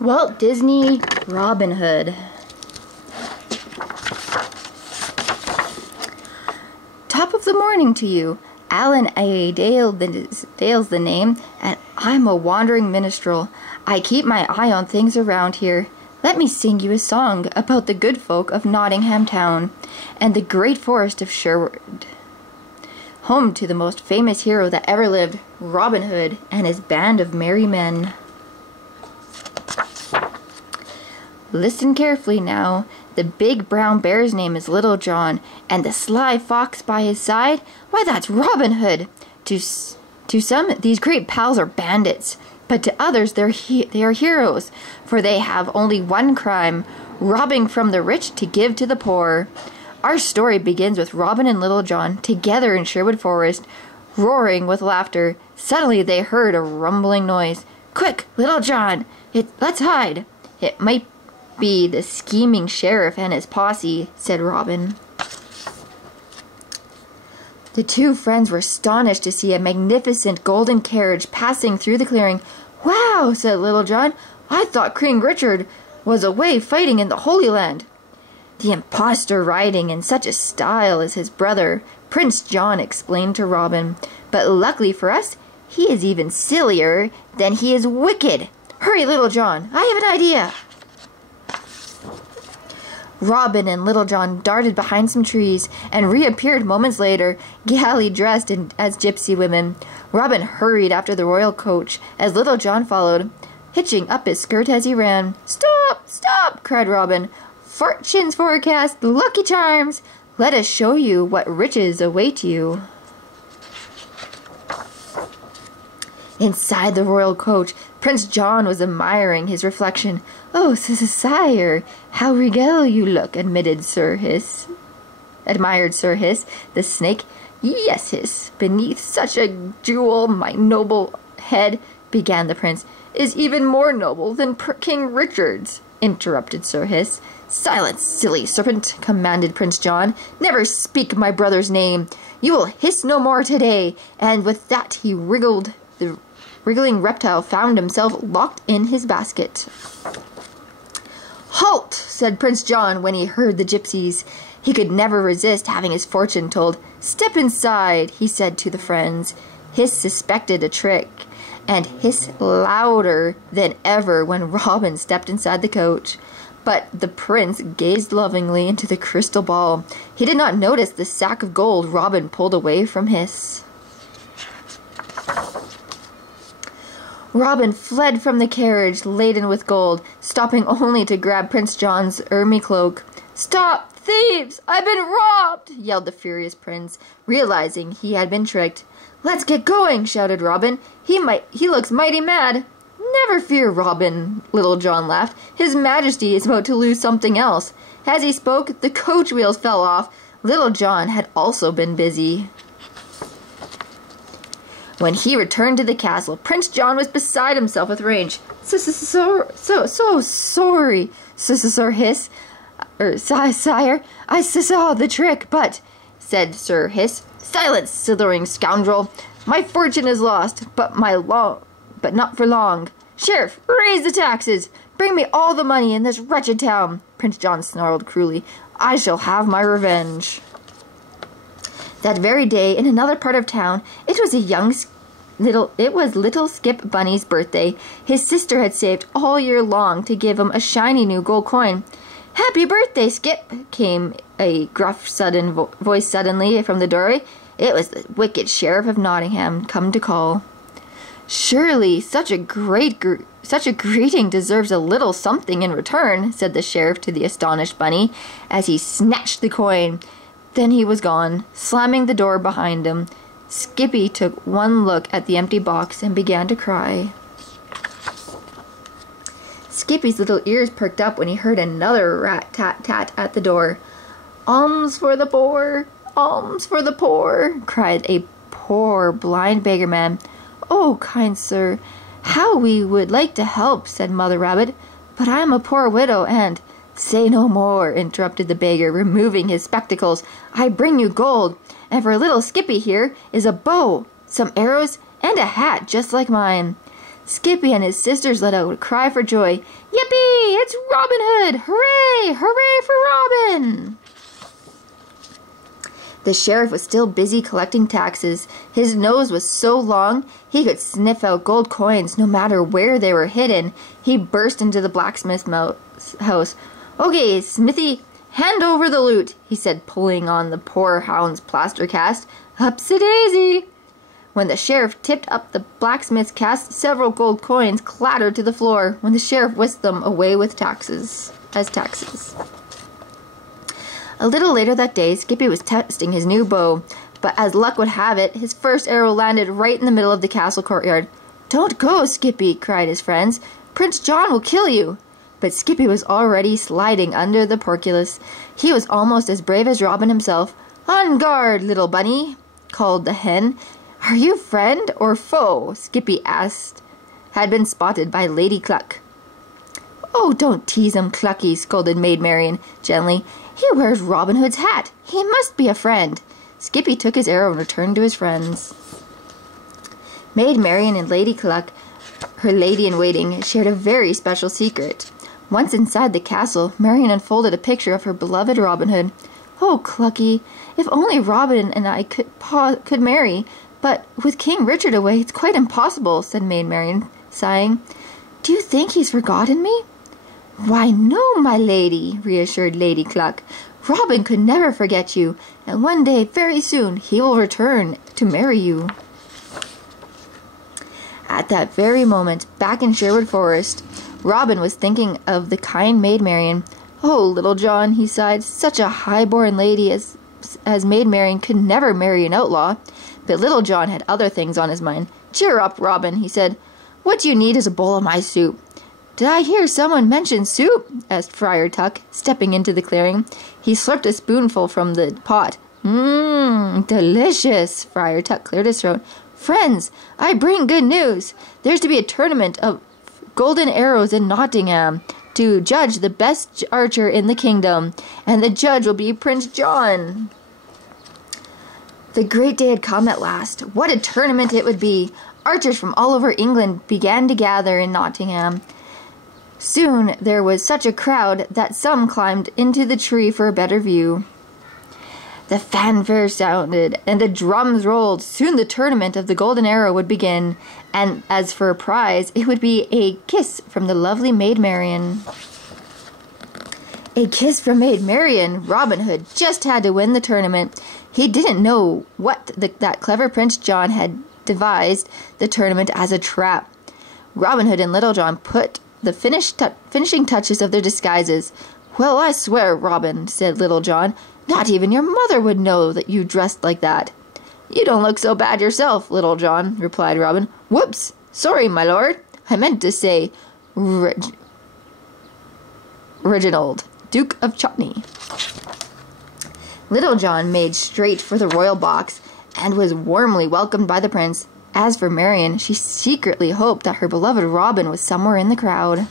Walt Disney Robin Hood. Top of the morning to you. Alan A. Dale's the name, and I'm a wandering minstrel. I keep my eye on things around here. Let me sing you a song about the good folk of Nottingham Town and the great forest of Sherwood, home to the most famous hero that ever lived, Robin Hood and his band of merry men. Listen carefully now. The big brown bear's name is Little John, and the sly fox by his side, why, that's Robin Hood. To some, these great pals are bandits, but to others they are heroes, for they have only one crime, robbing from the rich to give to the poor. Our story begins with Robin and Little John together in Sherwood Forest, roaring with laughter. Suddenly they heard a rumbling noise. "Quick, Little John! Let's hide! It might be the scheming sheriff and his posse," said Robin. The two friends were astonished to see a magnificent golden carriage passing through the clearing. "Wow," said Little John, "I thought King Richard was away fighting in the Holy Land." "The impostor riding in such a style is his brother, Prince John," explained to Robin. "But luckily for us, he is even sillier than he is wicked. Hurry, Little John, I have an idea." Robin and Little John darted behind some trees and reappeared moments later, gaily dressed as gypsy women. Robin hurried after the royal coach as Little John followed, hitching up his skirt as he ran. "Stop! Stop!" cried Robin. "Fortune's forecast, lucky charms! Let us show you what riches await you." Inside the royal coach, Prince John was admiring his reflection. "Oh, sire, how regal you look," admitted Sir Hiss. Admired Sir Hiss, the snake. "Yes, Hiss, beneath such a jewel my noble head," began the prince, "is even more noble than King Richard's," interrupted Sir Hiss. "Silence, silly serpent," commanded Prince John. "Never speak my brother's name. You will hiss no more today." And with that he wriggled. The wriggling reptile found himself locked in his basket. "Halt!" said Prince John when he heard the gypsies. He could never resist having his fortune told. "Step inside," he said to the friends. Hiss suspected a trick, and hissed louder than ever when Robin stepped inside the coach. But the prince gazed lovingly into the crystal ball. He did not notice the sack of gold Robin pulled away from Hiss. Robin fled from the carriage laden with gold, stopping only to grab Prince John's ermine cloak. "Stop! Thieves! I've been robbed!" yelled the furious prince, realizing he had been tricked. "Let's get going!" shouted Robin. He looks mighty mad." "Never fear, Robin," Little John laughed. "His Majesty is about to lose something else." As he spoke, the coach wheels fell off. Little John had also been busy. When he returned to the castle, Prince John was beside himself with rage. So sorry, Sir Hiss, sire. I saw the trick, but," said Sir Hiss. "Silence, slithering scoundrel! My fortune is lost, but not for long. Sheriff, raise the taxes! Bring me all the money in this wretched town!" Prince John snarled cruelly. "I shall have my revenge." That very day, in another part of town, it was little Skip Bunny's birthday. His sister had saved all year long to give him a shiny new gold coin. "Happy birthday, Skip!" came a gruff, sudden voice suddenly from the doorway. It was the wicked sheriff of Nottingham come to call. "Surely such a greeting deserves a little something in return," said the sheriff to the astonished Bunny as he snatched the coin. Then he was gone, slamming the door behind him. Skippy took one look at the empty box and began to cry. Skippy's little ears perked up when he heard another rat-tat-tat at the door. "Alms for the poor! Alms for the poor!" cried a poor blind beggar man. "Oh, kind sir, how we would like to help," said Mother Rabbit, "but I am a poor widow and—" "Say no more," interrupted the beggar, removing his spectacles. "I bring you gold, and for little Skippy here is a bow, some arrows, and a hat just like mine." Skippy and his sisters let out a cry for joy. Yippee! It's Robin Hood! Hooray! Hooray for Robin! The sheriff was still busy collecting taxes. His nose was so long he could sniff out gold coins no matter where they were hidden. He burst into the blacksmith's house. Okay, Smithy, hand over the loot, he said, pulling on the poor hound's plaster cast. Upsy-daisy! When the sheriff tipped up the blacksmith's cast, several gold coins clattered to the floor when the sheriff whisked them away with taxes. A little later that day, Skippy was testing his new bow, but as luck would have it, his first arrow landed right in the middle of the castle courtyard. Don't go, Skippy, cried his friends. Prince John will kill you. But Skippy was already sliding under the portcullis. He was almost as brave as Robin himself. On guard, little bunny, called the hen. Are you friend or foe? Skippy asked. Had been spotted by Lady Cluck. Oh, don't tease him, Clucky, scolded Maid Marian gently. He wears Robin Hood's hat. He must be a friend. Skippy took his arrow and returned to his friends. Maid Marian and Lady Cluck, her lady-in-waiting, shared a very special secret. Once inside the castle, Marian unfolded a picture of her beloved Robin Hood. Oh, Clucky, if only Robin and I could marry, but with King Richard away, it's quite impossible, said Maid Marian, sighing. Do you think he's forgotten me? Why, no, my lady, reassured Lady Cluck. Robin could never forget you, and one day, very soon, he will return to marry you. At that very moment, back in Sherwood Forest, Robin was thinking of the kind Maid Marian. Oh, Little John, he sighed, such a high-born lady as Maid Marian could never marry an outlaw. But Little John had other things on his mind. Cheer up, Robin, he said. What you need is a bowl of my soup. Did I hear someone mention soup? Asked Friar Tuck, stepping into the clearing. He slurped a spoonful from the pot. Delicious! Friar Tuck cleared his throat. Friends, I bring good news. There's to be a tournament of golden arrows in Nottingham to judge the best archer in the kingdom, and the judge will be Prince John. The great day had come at last. What a tournament it would be! Archers from all over England began to gather in Nottingham. Soon there was such a crowd that some climbed into the tree for a better view. The fanfare sounded, and the drums rolled. Soon the tournament of the golden arrow would begin, and as for a prize, it would be a kiss from the lovely Maid Marian. A kiss from Maid Marian! Robin Hood just had to win the tournament. He didn't know what that clever Prince John had devised the tournament as a trap. Robin Hood and Little John put the finishing touches of their disguises. Well, I swear, Robin, said Little John, not even your mother would know that you dressed like that. You don't look so bad yourself, Little John, replied Robin. Whoops! Sorry, my lord. I meant to say Reginald, Duke of Chutney. Little John made straight for the royal box and was warmly welcomed by the prince. As for Marian, she secretly hoped that her beloved Robin was somewhere in the crowd.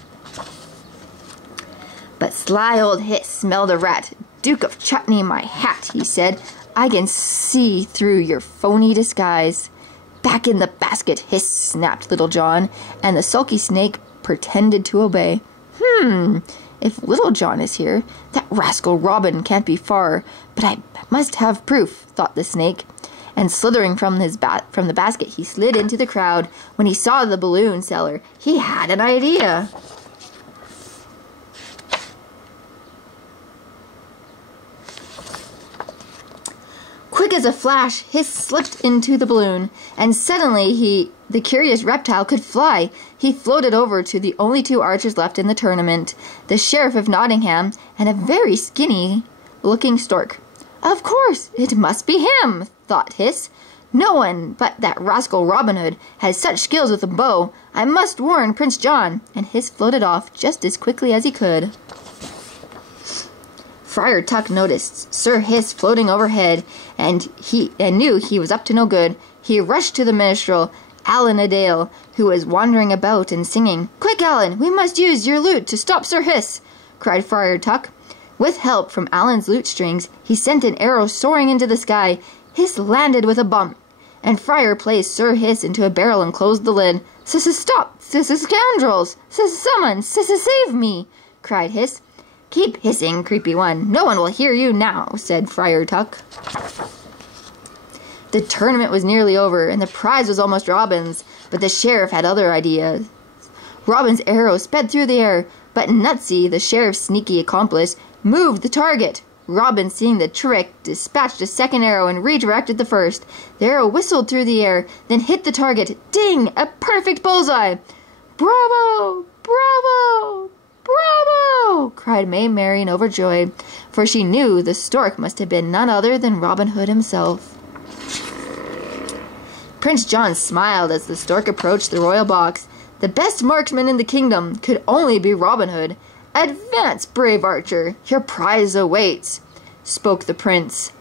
But sly old Hiss smelled a rat. Duke of Chutney, my hat, he said. I can see through your phony disguise. Back in the basket, Hiss, snapped Little John, and the sulky snake pretended to obey. If Little John is here, that rascal Robin can't be far, but I must have proof, thought the snake. And slithering from the basket, he slid into the crowd. When he saw the balloon seller, he had an idea. Quick as a flash, Hiss slipped into the balloon, and suddenly the curious reptile could fly. He floated over to the only two archers left in the tournament, the Sheriff of Nottingham and a very skinny-looking stork. Of course, it must be him, thought Hiss. No one but that rascal Robin Hood has such skills with a bow. I must warn Prince John. And Hiss floated off just as quickly as he could. Friar Tuck noticed Sir Hiss floating overhead, and knew he was up to no good. He rushed to the minstrel, Allan a Dale, who was wandering about and singing. Quick, Allan, we must use your lute to stop Sir Hiss, cried Friar Tuck. With help from Allan's lute strings, he sent an arrow soaring into the sky. Hiss landed with a bump, and Friar placed Sir Hiss into a barrel and closed the lid. Stop! Scoundrels! Someone! Save me!" cried Hiss. "Keep hissing, creepy one. No one will hear you now," said Friar Tuck. The tournament was nearly over, and the prize was almost Robin's, but the sheriff had other ideas. Robin's arrow sped through the air, but Nutsy, the sheriff's sneaky accomplice, moved the target. Robin, seeing the trick, dispatched a second arrow and redirected the first. The arrow whistled through the air, then hit the target. Ding! A perfect bullseye! "Bravo! Bravo! Bravo!" cried Maid Marian overjoyed, for she knew the stork must have been none other than Robin Hood himself. Prince John smiled as the stork approached the royal box. The best marksman in the kingdom could only be Robin Hood. "Advance, brave archer, your prize awaits," spoke the prince.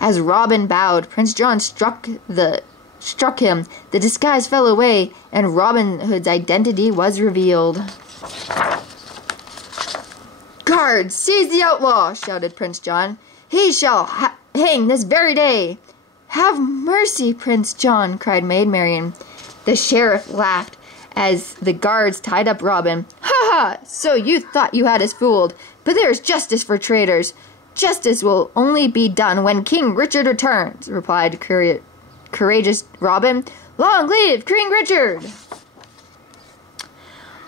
As Robin bowed, Prince John struck him. The disguise fell away, and Robin Hood's identity was revealed. "Guards, seize the outlaw!" shouted Prince John. "He shall hang this very day." "Have mercy, Prince John," cried Maid Marian. The sheriff laughed as the guards tied up Robin. "Ha ha! So you thought you had us fooled, but there's justice for traitors. Justice will only be done when King Richard returns," replied courageous Robin. "Long live King Richard!"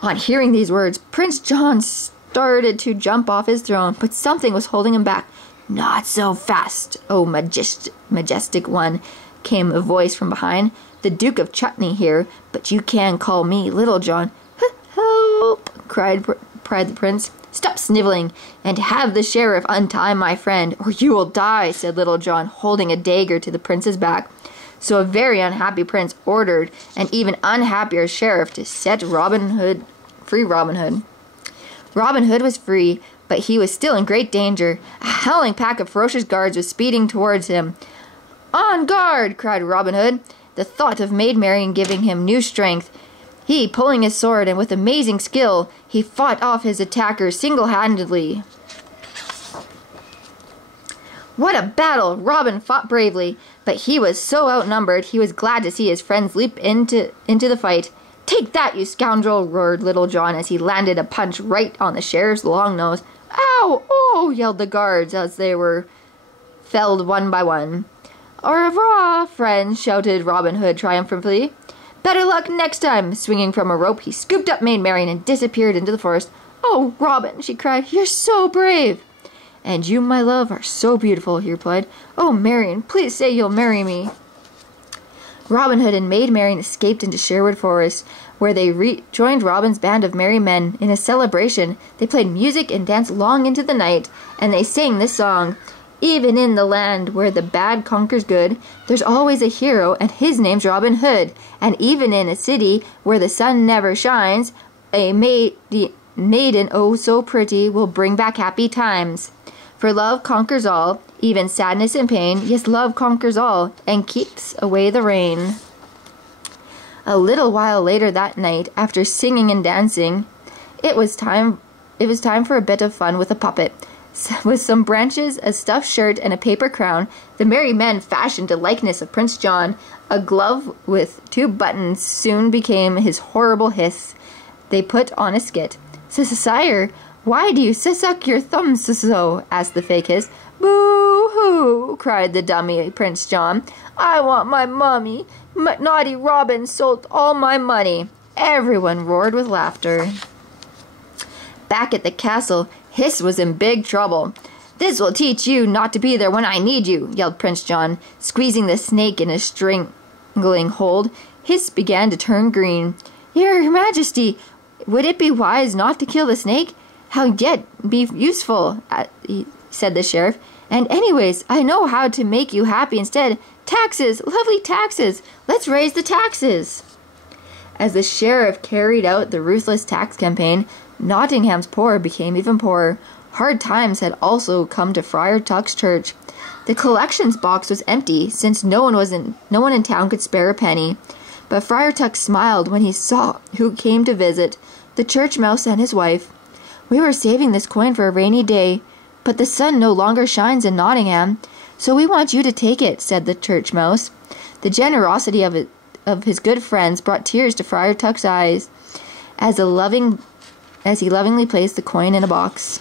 On hearing these words, Prince John started to jump off his throne, but something was holding him back. "Not so fast, oh majestic one," came a voice from behind. "The Duke of Chutney here, but you can call me Little John." "Help!" cried the prince. "Stop sniveling, and have the sheriff untie my friend, or you will die," said Little John, holding a dagger to the prince's back. So a very unhappy prince ordered an even unhappier sheriff to set free Robin Hood. Robin Hood was free, but he was still in great danger. A howling pack of ferocious guards was speeding towards him. "On guard!" cried Robin Hood, the thought of Maid Marian giving him new strength. He, pulling his sword, and with amazing skill, he fought off his attackers single-handedly. What a battle! Robin fought bravely, but he was so outnumbered he was glad to see his friends leap into the fight. "Take that, you scoundrel!" roared Little John as he landed a punch right on the sheriff's long nose. "Ow! Oh!" yelled the guards as they were felled one by one. "Au revoir, friends!" shouted Robin Hood triumphantly. "Better luck next time!" Swinging from a rope, he scooped up Maid Marian and disappeared into the forest. "Oh, Robin!" she cried. "You're so brave!" "And you, my love, are so beautiful," he replied. "Oh, Marian, please say you'll marry me." Robin Hood and Maid Marian escaped into Sherwood Forest, where they joined Robin's band of merry men. In a celebration, they played music and danced long into the night, and they sang this song: "Even in the land where the bad conquers good, there's always a hero, and his name's Robin Hood. And even in a city where the sun never shines, a maiden oh so pretty will bring back happy times. For love conquers all, even sadness and pain. Yes, love conquers all, and keeps away the rain." A little while later that night, after singing and dancing, it was time for a bit of fun with a puppet. With some branches, a stuffed shirt, and a paper crown, the merry men fashioned a likeness of Prince John. A glove with 2 buttons soon became his horrible hiss. They put on a skit. "Sire, why do you suck your thumbs so?" asked the fake hiss. "Boo-hoo!" cried the dummy Prince John. "I want my mummy. Naughty Robin stole all my money." Everyone roared with laughter. Back at the castle, Hiss was in big trouble. "This will teach you not to be there when I need you," yelled Prince John, squeezing the snake in his strangling hold. Hiss began to turn green. "Your Majesty, would it be wise not to kill the snake? How yet be useful," said the sheriff. "And anyways, I know how to make you happy instead. Taxes! Lovely taxes! Let's raise the taxes!" As the sheriff carried out the ruthless tax campaign, Nottingham's poor became even poorer. Hard times had also come to Friar Tuck's church. The collections box was empty, since no one in town could spare a penny. But Friar Tuck smiled when he saw who came to visit, the church mouse and his wife. "We were saving this coin for a rainy day, but the sun no longer shines in Nottingham, so we want you to take it," said the church mouse. The generosity of of his good friends brought tears to Friar Tuck's eyes as he lovingly placed the coin in a box.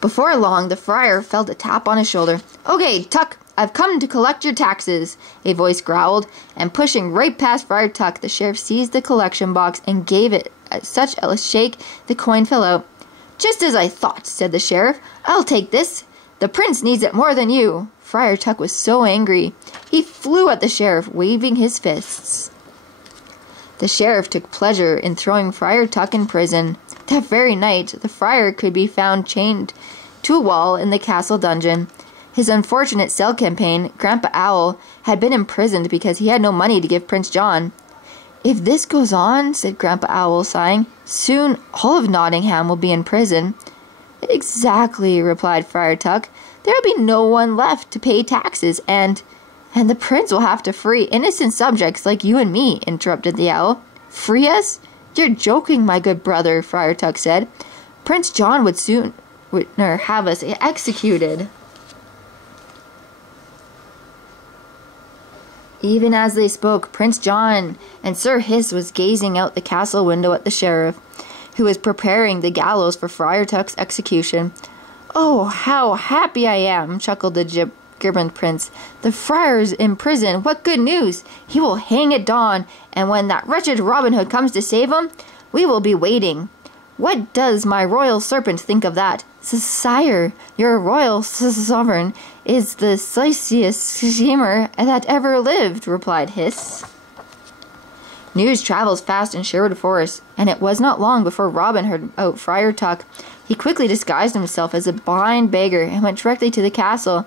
Before long, the friar felt a tap on his shoulder. "Okay, Tuck, I've come to collect your taxes," a voice growled, and pushing right past Friar Tuck, the sheriff seized the collection box and gave it such a shake the coin fell out. "Just as I thought," said the sheriff. "I'll take this. The prince needs it more than you." Friar Tuck was so angry. He flew at the sheriff, waving his fists. The sheriff took pleasure in throwing Friar Tuck in prison. That very night, the friar could be found chained to a wall in the castle dungeon. His unfortunate cell companion, Grandpa Owl, had been imprisoned because he had no money to give Prince John. "If this goes on," said Grandpa Owl, sighing, "soon all of Nottingham will be in prison." "Exactly," replied Friar Tuck. "There'll be no one left to pay taxes, and the prince will have to free innocent subjects like you and me," interrupted the owl. "Free us? You're joking, my good brother," Friar Tuck said. "Prince John would soon have us executed." Even as they spoke, Prince John and Sir Hiss was gazing out the castle window at the sheriff, who was preparing the gallows for Friar Tuck's execution. "Oh, how happy I am," chuckled the gibbering prince. "The friar's in prison. What good news! He will hang at dawn, and when that wretched Robin Hood comes to save him, we will be waiting. What does my royal serpent think of that?" "Sire, your royal sovereign is the slyest schemer that ever lived," replied Hiss. News travels fast in Sherwood Forest, and it was not long before Robin heard out Friar Tuck. He quickly disguised himself as a blind beggar and went directly to the castle.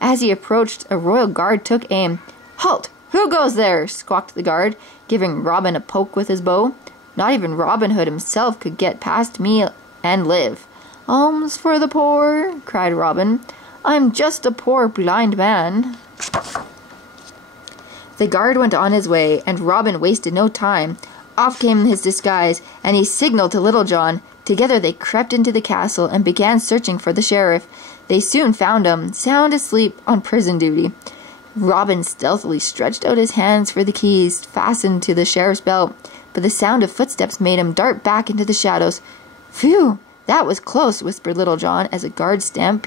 As he approached, a royal guard took aim. "Halt! Who goes there?" squawked the guard, giving Robin a poke with his bow. "Not even Robin Hood himself could get past me and live." "Alms for the poor," cried Robin. "I'm just a poor blind man." The guard went on his way, and Robin wasted no time. Off came his disguise, and he signaled to Little John. Together they crept into the castle and began searching for the sheriff. They soon found him, sound asleep on prison duty. Robin stealthily stretched out his hands for the keys fastened to the sheriff's belt, but the sound of footsteps made him dart back into the shadows. "Phew, that was close," whispered Little John as a guard stamped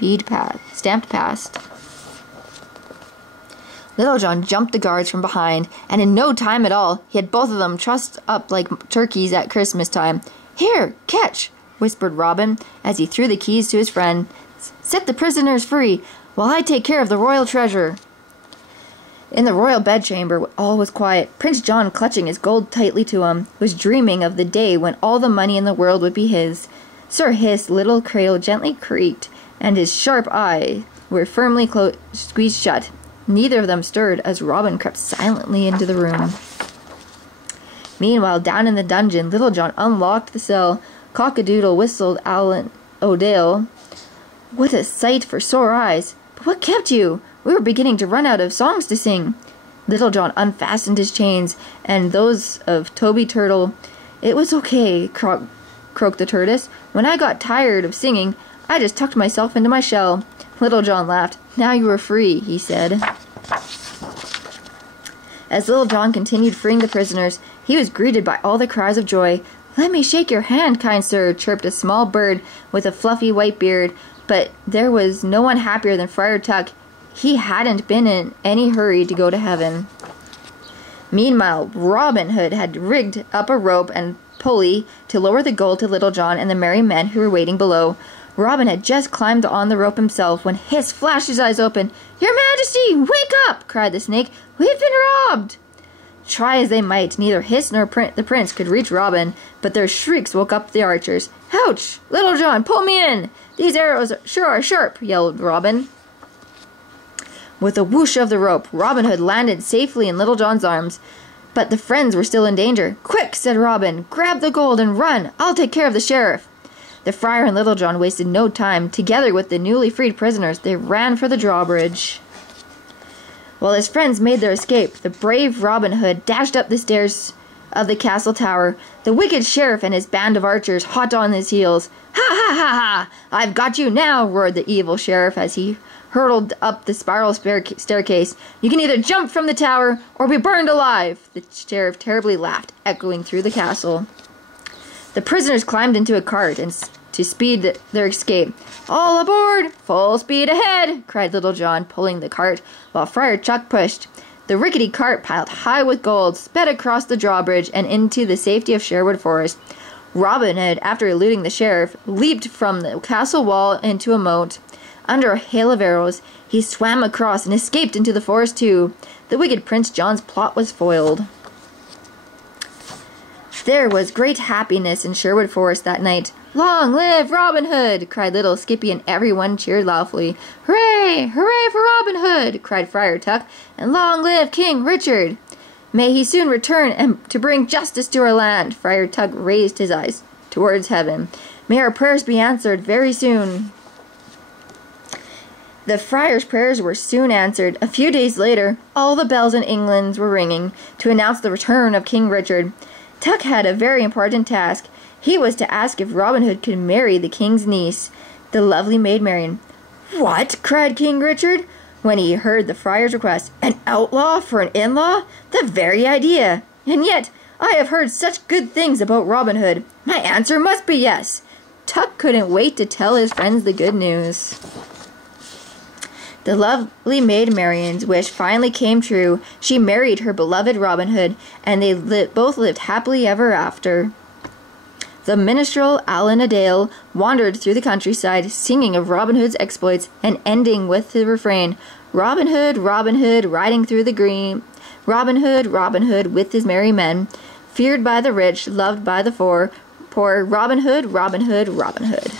past. Little John jumped the guards from behind, and in no time at all, he had both of them trussed up like turkeys at Christmas time. "Here, catch," whispered Robin as he threw the keys to his friend. "Set the prisoners free, while I take care of the royal treasure." In the royal bedchamber, all was quiet. Prince John, clutching his gold tightly to him, was dreaming of the day when all the money in the world would be his. Sir Hiss' little cradle gently creaked, and his sharp eyes were firmly squeezed shut. Neither of them stirred as Robin crept silently into the room. Meanwhile, down in the dungeon, Little John unlocked the cell. Cock-a-doodle whistled Alan O'Dale. "What a sight for sore eyes! But what kept you? We were beginning to run out of songs to sing." Little John unfastened his chains and those of Toby Turtle. "It was okay," croaked the tortoise. "When I got tired of singing, I just tucked myself into my shell." Little John laughed. "Now you are free," he said. As Little John continued freeing the prisoners, he was greeted by all the cries of joy. "Let me shake your hand, kind sir," chirped a small bird with a fluffy white beard. But there was no one happier than Friar Tuck. He hadn't been in any hurry to go to heaven. Meanwhile, Robin Hood had rigged up a rope and pulley to lower the gold to Little John and the merry men who were waiting below. Robin had just climbed on the rope himself when Hiss flashed his eyes open. "Your Majesty, wake up!" cried the snake. "We've been robbed!" Try as they might, neither Hiss nor the prince could reach Robin, but their shrieks woke up the archers. "Ouch! Little John, pull me in! These arrows sure are sharp!" yelled Robin. With a whoosh of the rope, Robin Hood landed safely in Little John's arms. But the friends were still in danger. "Quick," said Robin, "grab the gold and run! I'll take care of the sheriff." The friar and Little John wasted no time. Together with the newly freed prisoners, they ran for the drawbridge. While his friends made their escape, the brave Robin Hood dashed up the stairs of the castle tower, the wicked sheriff and his band of archers hot on his heels. "Ha ha ha ha! I've got you now!" roared the evil sheriff as he hurtled up the spiral staircase. "You can either jump from the tower or be burned alive." The sheriff terribly laughed, echoing through the castle. The prisoners climbed into a cart and to speed their escape. "All aboard! Full speed ahead!" cried Little John, pulling the cart, while Friar Tuck pushed. The rickety cart, piled high with gold, sped across the drawbridge and into the safety of Sherwood Forest. Robin Hood, after eluding the sheriff, leaped from the castle wall into a moat. Under a hail of arrows, he swam across and escaped into the forest too. The wicked Prince John's plot was foiled. There was great happiness in Sherwood Forest that night. "Long live Robin Hood!" cried little Skippy, and everyone cheered loudly. "Hooray! Hooray for Robin Hood!" cried Friar Tuck, "and long live King Richard! May he soon return and to bring justice to our land." Friar Tuck raised his eyes towards heaven. "May our prayers be answered very soon." The friar's prayers were soon answered. A few days later, all the bells in England were ringing to announce the return of King Richard. Tuck had a very important task. He was to ask if Robin Hood could marry the king's niece, the lovely Maid Marian. "What?" cried King Richard, when he heard the friar's request. "An outlaw for an in-law? The very idea! And yet, I have heard such good things about Robin Hood. My answer must be yes." Tuck couldn't wait to tell his friends the good news. The lovely Maid Marian's wish finally came true. She married her beloved Robin Hood, and they both lived happily ever after. The minstrel Allan a Dale wandered through the countryside, singing of Robin Hood's exploits and ending with the refrain, Robin Hood, riding through the green. Robin Hood, with his merry men, feared by the rich, loved by the poor. Robin Hood, Robin Hood, Robin Hood."